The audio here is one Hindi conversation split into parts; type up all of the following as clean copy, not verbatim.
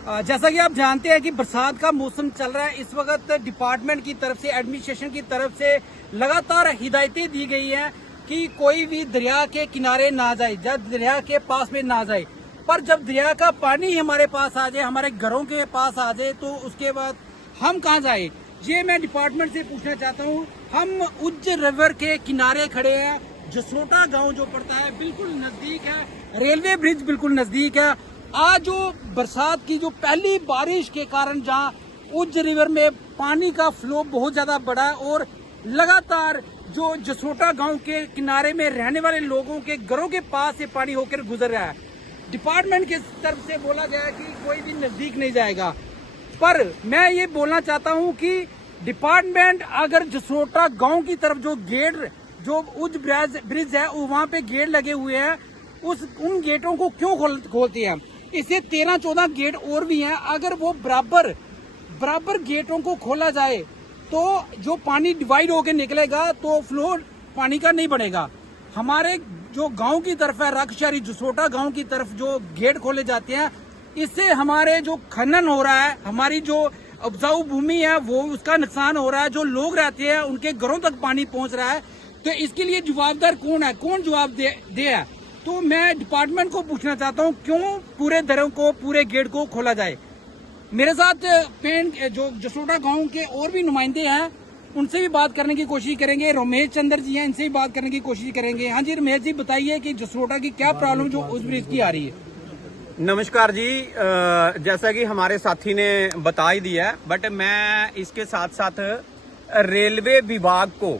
जैसा कि आप जानते हैं कि बरसात का मौसम चल रहा है। इस वक्त डिपार्टमेंट की तरफ से, एडमिनिस्ट्रेशन की तरफ से लगातार हिदायतें दी गई हैं कि कोई भी दरिया के किनारे ना जाए, जब दरिया के पास में ना जाए। पर जब दरिया का पानी हमारे पास आ जाए, हमारे घरों के पास आ जाए, तो उसके बाद हम कहाँ जाए? ये मैं डिपार्टमेंट से पूछना चाहता हूँ। हम उज्ज रिवर के किनारे खड़े हैं। जसरोटा गांव जो पड़ता है बिल्कुल नजदीक है, रेलवे ब्रिज बिल्कुल नजदीक है। आज जो बरसात की जो पहली बारिश के कारण जहां उज्ज रिवर में पानी का फ्लो बहुत ज्यादा बढ़ा है और लगातार जो जसरोटा गांव के किनारे में रहने वाले लोगों के घरों के पास से पानी होकर गुजर रहा है। डिपार्टमेंट की तरफ से बोला गया है कि कोई भी नजदीक नहीं जाएगा, पर मैं ये बोलना चाहता हूं कि डिपार्टमेंट अगर जसरोटा गांव की तरफ जो गेट, जो उज्ज ब्रिज है, वहां पे गेट लगे हुए हैं, उन गेटों को क्यों खोलते हैं? इससे 13-14 गेट और भी हैं। अगर वो बराबर गेटों को खोला जाए तो जो पानी डिवाइड होकर निकलेगा तो फ्लो पानी का नहीं बढ़ेगा। हमारे जो गांव की तरफ है, राक्षारी जसरोटा गांव की तरफ जो गेट खोले जाते हैं, इससे हमारे जो खनन हो रहा है, हमारी जो उपजाऊ भूमि है, वो उसका नुकसान हो रहा है। जो लोग रहते हैं उनके घरों तक पानी पहुंच रहा है। तो इसके लिए जवाबदार कौन है? कौन जवाब दे है? तो मैं डिपार्टमेंट को पूछना चाहता हूं, क्यों पूरे दरों को, पूरे गेट को खोला जाए? मेरे साथ पेंट जो जसरोटा गांव के और भी नुमाइंदे हैं, उनसे भी बात करने की कोशिश करेंगे। रमेश चंद्र जी हैं, इनसे भी बात करने की कोशिश करेंगे। हाँ जी रमेश जी, बताइए कि जसरोटा की क्या प्रॉब्लम जो उस ब्रिज की आ रही है? नमस्कार जी। जैसा कि हमारे साथी ने बता ही दिया है, बट मैं इसके साथ साथ रेलवे विभाग को,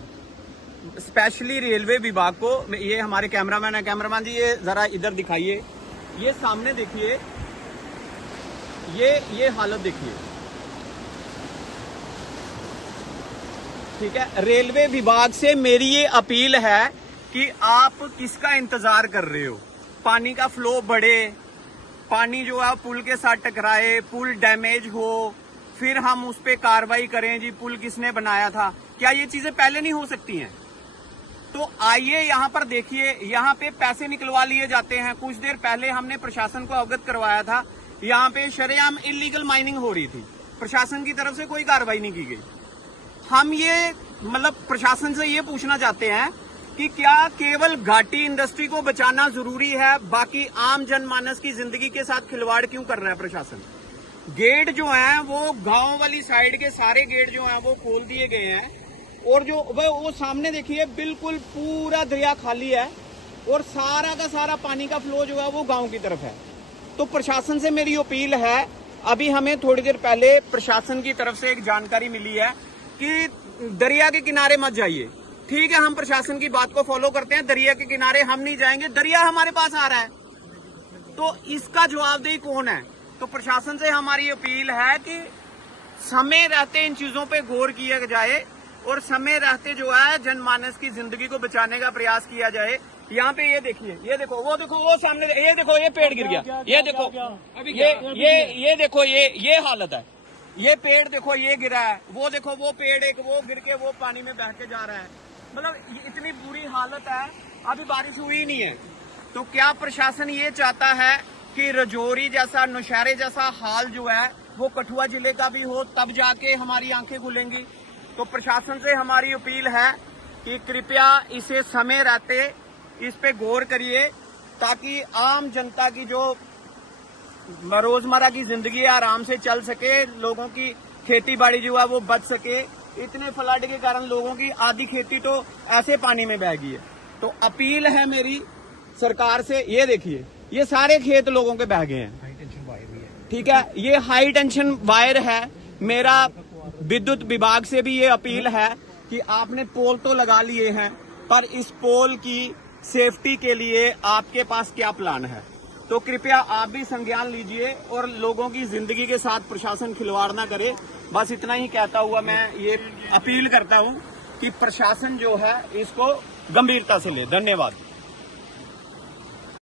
स्पेशली रेलवे विभाग को, ये हमारे कैमरामैन है, कैमरामैन जी ये जरा इधर दिखाइए, ये सामने देखिए, ये हालत देखिए, ठीक है। रेलवे विभाग से मेरी ये अपील है कि आप किसका इंतजार कर रहे हो? पानी का फ्लो बढ़े, पानी जो है पुल के साथ टकराए, पुल डैमेज हो, फिर हम उस पे कार्रवाई करें जी पुल किसने बनाया था। क्या ये चीजें पहले नहीं हो सकती हैं? तो आइए यहाँ पर देखिए, यहाँ पे पैसे निकलवा लिए जाते हैं। कुछ देर पहले हमने प्रशासन को अवगत करवाया था, यहाँ पे शरेआम इलीगल माइनिंग हो रही थी, प्रशासन की तरफ से कोई कार्रवाई नहीं की गई। हम ये प्रशासन से ये पूछना चाहते हैं कि क्या केवल घाटी इंडस्ट्री को बचाना जरूरी है, बाकी आम जनमानस की जिंदगी के साथ खिलवाड़ क्यों कर रहा है प्रशासन? गेट जो है वो गांव वाली साइड के सारे गेट जो हैं वो खोल दिए गए हैं, और जो वो सामने देखिए बिल्कुल पूरा दरिया खाली है और सारा का सारा पानी का फ्लो जो है वो गांव की तरफ है। तो प्रशासन से मेरी अपील है, अभी हमें थोड़ी देर पहले प्रशासन की तरफ से एक जानकारी मिली है कि दरिया के किनारे मत जाइए। ठीक है, हम प्रशासन की बात को फॉलो करते हैं, दरिया के किनारे हम नहीं जाएंगे, दरिया हमारे पास आ रहा है, तो इसका जवाबदेही कौन है? तो प्रशासन से हमारी अपील है कि समय रहते इन चीजों पे गौर किया जाए और समय रहते जो है जनमानस की जिंदगी को बचाने का प्रयास किया जाए। यहाँ पे ये देखिए, ये देखो, वो सामने, ये देखो, ये पेड़ गिर गया, ये देखो, ये देखो, ये हालत है, ये पेड़ देखो ये गिरा है, वो देखो वो पेड़ एक वो गिर के वो पानी में बह के जा रहा है। मतलब इतनी बुरी हालत है, अभी बारिश हुई ही नहीं है। तो क्या प्रशासन ये चाहता है कि रजौरी जैसा, नौशहरे जैसा हाल जो है वो कठुआ जिले का भी हो, तब जाके हमारी आंखें खुलेंगी? तो प्रशासन से हमारी अपील है कि कृपया इसे समय रहते इस पे गौर करिए, ताकि आम जनता की जो रोजमर्रा की जिंदगी है आराम से चल सके, लोगों की खेती बाड़ी जो है वो बच सके। इतने फ्लड के कारण लोगों की आधी खेती तो ऐसे पानी में बह गई है। तो अपील है मेरी सरकार से, ये देखिए ये सारे खेत लोगों के बह गए हैं, ठीक है, ये हाई टेंशन वायर है। मेरा विद्युत विभाग से भी ये अपील है कि आपने पोल तो लगा लिए हैं, पर इस पोल की सेफ्टी के लिए आपके पास क्या प्लान है? तो कृपया आप भी संज्ञान लीजिए और लोगों की जिंदगी के साथ प्रशासन खिलवाड़ ना करे। बस इतना ही कहता हुआ मैं ये अपील करता हूं कि प्रशासन जो है इसको गंभीरता से ले। धन्यवाद।